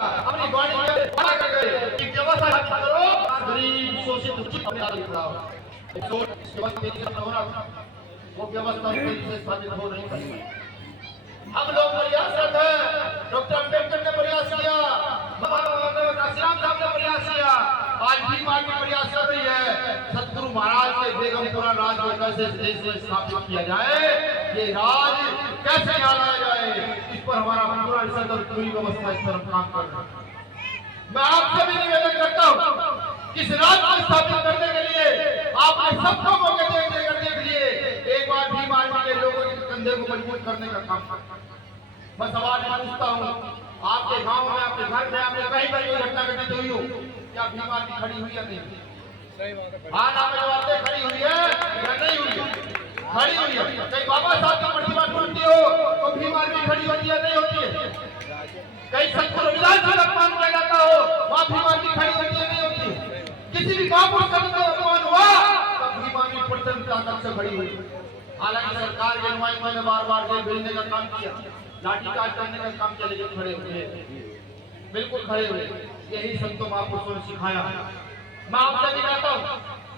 अपनी बॉडी में बड़ा कर गए कि व्यवस्था करो, गरीब शोषित उचित अपने आगे बढ़ाओ। वो व्यवस्था से स्थापित हो नहीं पाई। हम लोग प्रयासरत है, डॉक्टर अम्बेडकर ने प्रयास किया, बाबा काशीराम साहब ने प्रयास किया, आज भी मां की प्रयास कर रही है। सतगुरु महाराज के बेगमपुरा राज को कैसे देश में स्थापित किया जाए, ये राज कैसे यहाँ लाया जाए, इस पर हमारा पूरा रिसर्च और पूरी व्यवस्था इस तरफ काम कर रही है। मैं आपसे भी निवेदन करता हूँ, इस राज को स्थापित करने के लिए आपने सबको मौके देख लिए, एक बार भी मां के लोगों के कंधे को मजबूत करने का काम करता। मैं सवाल पूछता हूँ, आपके गांव में, आपके घर में, आपने कहीं पर कोई घटना घटित हुई हो, क्या भीमा की खड़ी हुई या नहीं? हाँ ना, में बातें खड़ी हुई है या नहीं हुई? खड़ी हुई है। कहीं बाबा साहब की प्रतिमा टूटती हो तो भीमा की खड़ी होती है, नहीं होती है? कहीं सतगुरु रविदास जी का अपमान किया जाता हो, वहाँ भीमा की खड़ी होती है, नहीं होती है? किसी भी महापुरुष का अपमान हुआ तो भीमा की प्रचंड ताकत से खड़ी हुई। हालांकि सरकार के नुमाइंदों ने बार बार जेल भेजने का काम किया, लाठीचार्ज करने का काम किया, लेकिन खड़े हुए, बिल्कुल खड़े हुए। यही संतों महापुरुषों ने सिखाया। मैं आपसे भी कहता हूँ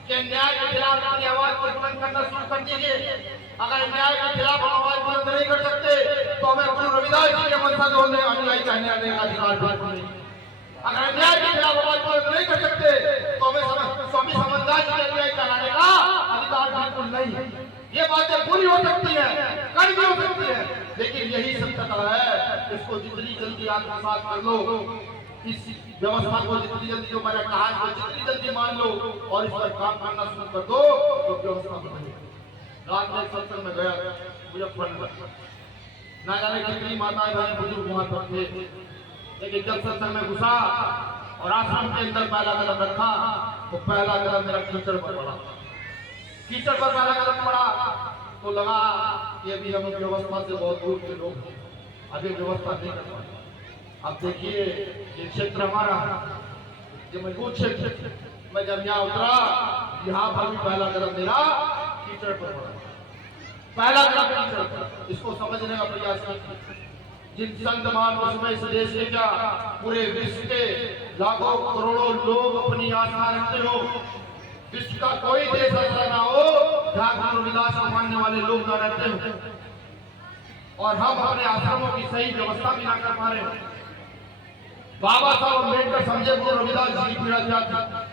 कि अन्याय के खिलाफ अपनी आवाज को बुलंद करना शुरू कर दीजिए। अगर अन्याय के खिलाफ हम आवाज बुलंद नहीं कर सकते तो हमें गुरु रविदास जी के मंत्र बोलने अनुयायी कहने आने का अधिकार बिल्कुल नहीं। अगर अन्याय के खिलाफ आवाज बुलंद नहीं कर सकते तो हमें स्वामी समझदार जी के अनुयायी कहलाने का अधिकार बिल्कुल नहीं। ये बातें पूरी हो सकती है, कर भी हो सकती है, लेकिन यही सत्यता है, इसको जितनी जल्दी आत्मसात कर लो, इस व्यवस्था को जितनी जल्दी, जो मैंने कहा है, जितनी जल्दी मान लो और इस पर काम करना शुरू कर दो तो व्यवस्था बनेगी। रात में सत्संग में गया मुजफ्फरनगर, ना जाने कितनी माताएं बहन बुजुर्ग वहां पर थे, लेकिन जब सत्संग में घुसा और आश्रम के अंदर पहला कदम रखा तो पहला कदम मेरा कीचड़ पर पड़ा। कीचड़ पर पहला कदम पड़ा तो लगा कि अभी हम व्यवस्था से बहुत दूर के लोग हैं, अभी व्यवस्था नहीं कर पाए। अब देखिए, ये क्षेत्र हमारा, ये मजबूत क्षेत्र, मैं जब यहाँ उतरा, यहाँ पर भी पहला कदम मेरा कीचड़ पर पड़ा, पहला कदम कीचड़ पर। इसको समझने का प्रयास किया। जिन संत महापुरुषों में इस देश के क्या पूरे विश्व के लाखों करोड़ों लोग अपनी आस्था रखते हो, विश्व का कोई देश ऐसा ना हो जहाँ गुरु रविदास को मानने वाले लोग न रहते हो, और हम अपने आश्रमों की सही व्यवस्था भी ना कर पा रहे हैं। बाबा साहब अम्बेडकर समझे गुरु रविदास जी की पीड़ा क्या थी।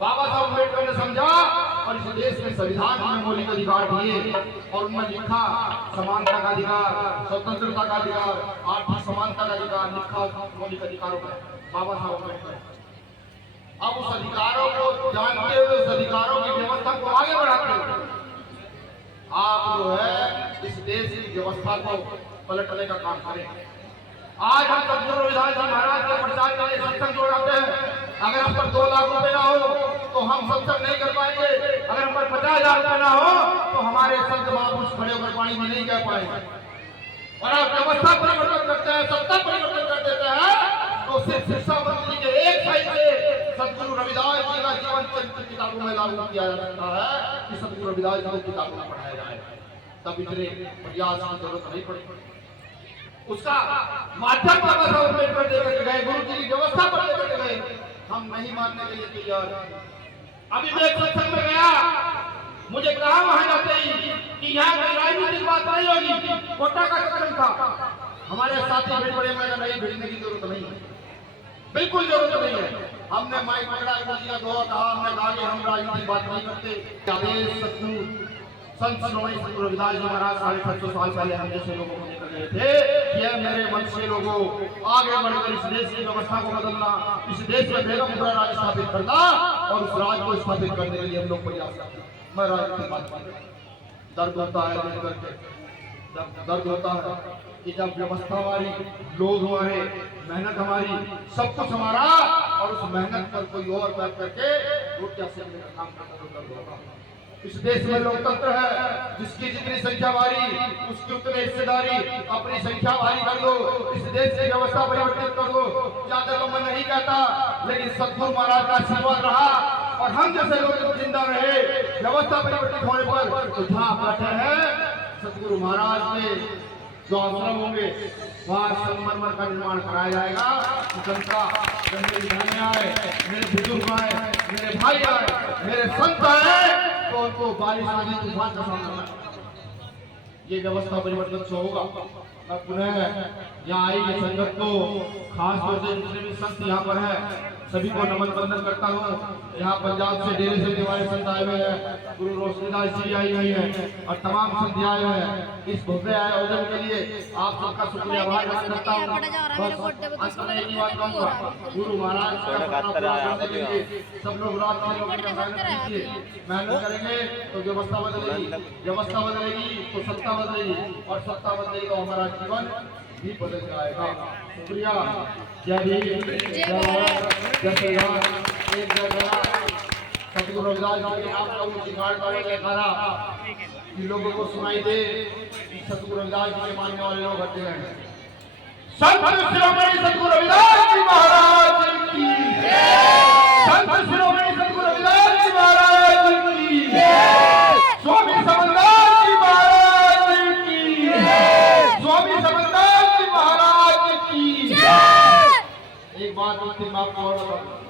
बाबा साहब अम्बेडकर ने समझा और इस देश में संविधान में मौलिक अधिकार दिए और उन्होंने लिखा समानता का अधिकार, स्वतंत्रता का अधिकार, आर्थिक समानता का अधिकार, लिखा मौलिक अधिकारों का बाबा साहब अम्बेडकर। अब उस अधिकारों को जानते हुए, उस अधिकारों की व्यवस्था को आगे बढ़ाते हुए आप जो है इस देश की व्यवस्था को पलटने का काम करें। आज हम सतगुरु रविदास जी महाराज के प्रचार के लिए सत्संग जोड़ाते हैं। अगर हम पर 2 लाख रुपए ना हो तो हम सत्संग नहीं कर पाएंगे। अगर हम पर 50,000 रुपए ना हो तो हमारे संत महापुरुष खड़े होकर पानी में नहीं कह पाएंगे। और आप व्यवस्था परिवर्तन करते हैं, सत्ता परिवर्तन कर देते हैं, तो सिर्फ शिक्षा मंत्री के एक साइड से सतगुरु रविदास जी का जीवन चरित्र किताबों में लागू किया जा सकता है कि सतगुरु रविदास जी को किताबों में पढ़ाया जाए, तब इतने प्रयास की जरूरत नहीं पड़ेगी। उसका माध्यम बाबा साहब अम्बेडकर देकर गए, गुरु जी की व्यवस्था पर लेकर गए, हम नहीं मानने के लिए तैयार। अभी मैं सत्संग में गया, मुझे कहा वहां जाते ही कि यहाँ कोई राजनीतिक बात नहीं होगी, कोटा का सत्संग था। हमारे साथी भीड़ पड़े, मैंने नहीं भिड़ने की जरूरत नहीं है, बिल्कुल जरूरत नहीं है। हमने माइक पकड़ा, दिया दो कहा, हमने कहा कि हम राजनीतिक बात नहीं करते। संत श्रोमणी सतगुरु रविदास जी महाराज 650 साल पहले हम जैसे लोगों को लेकर गए थे, यह मेरे वंश के लोगों आगे बढ़कर इस देश की व्यवस्था को बदलना, इस देश में बेगमपुरा राज स्थापित करना और उस राज को स्थापित करने के लिए हम लोग प्रयास करते हैं। मैं राज की बात दर्द होता है, जब दर्द होता है कि जब व्यवस्था हमारी, लोग हमारे, मेहनत हमारी, सब कुछ हमारा, और उस मेहनत पर कोई और बैठ करके रोटियां सेकने का काम करता तो दर्द होगा। इस देश में लोकतंत्र है, जिसकी जितनी संख्या भारी उसकी उतनी हिस्सेदारी, अपनी संख्या भारी कर दो, इस देश की व्यवस्था परिवर्तित कर दो। ज्यादा तो मैं नहीं कहता, लेकिन सतगुरु महाराज का आशीर्वाद रहा और हम जैसे लोग जिंदा रहे व्यवस्था परिवर्तित होने पर। तो जहाँ बैठे हैं सतगुरु महाराज के जो आश्रम होंगे वहाँ संगमरमर का निर्माण कराया जाएगा। जनता जब मेरी बहनें आए, मेरे बुजुर्ग आए, मेरे भाई आए, मेरे संत आए, तो उनको बारिश आदि तूफान का सामना करना, ये व्यवस्था परिवर्तन से होगा। मैं पुनः यहाँ आई ये संगत को खास तौर से जितने भी संत यहाँ पर है सभी को नमन वंदन करता हूँ। यहाँ पंजाब से डेरे से हमारे संत आए हुए हैं, गुरु रोशनीदास जी आई हुई है और तमाम संत आए हुए हैं। इस भव्य आयोजन के लिए आप सबका शुक्रिया आभार व्यक्त करता हूँ। बस अंत में एक ही बात कहूँगा, गुरु महाराज सब लोग रात में मेहनत कीजिए, मेहनत करेंगे तो व्यवस्था बदलेगी, व्यवस्था बदलेगी तो सत्ता बदलेगी और सत्ता बदलेगी तो हमारा जीवन भी बदल जाएगा। शुक्रिया। जय भीम, जय भारत, जय श्री राम, एक जय भारत। सतगुरु रविदास जी के नाम का उद्घाटन का जयकारा इन लोगों को सुनाई दे। सतगुरु रविदास जी के मानने वाले लोग हटते हैं। संत शिरोमणि सतगुरु रविदास जी महाराज की जय। संत शिरोमणि सतगुरु रविदास जी महाराज की जय। स्वामी समरदास जी महाराज की जय। स्वामी समरदास जी महाराज की जय। एक बात माफ करो।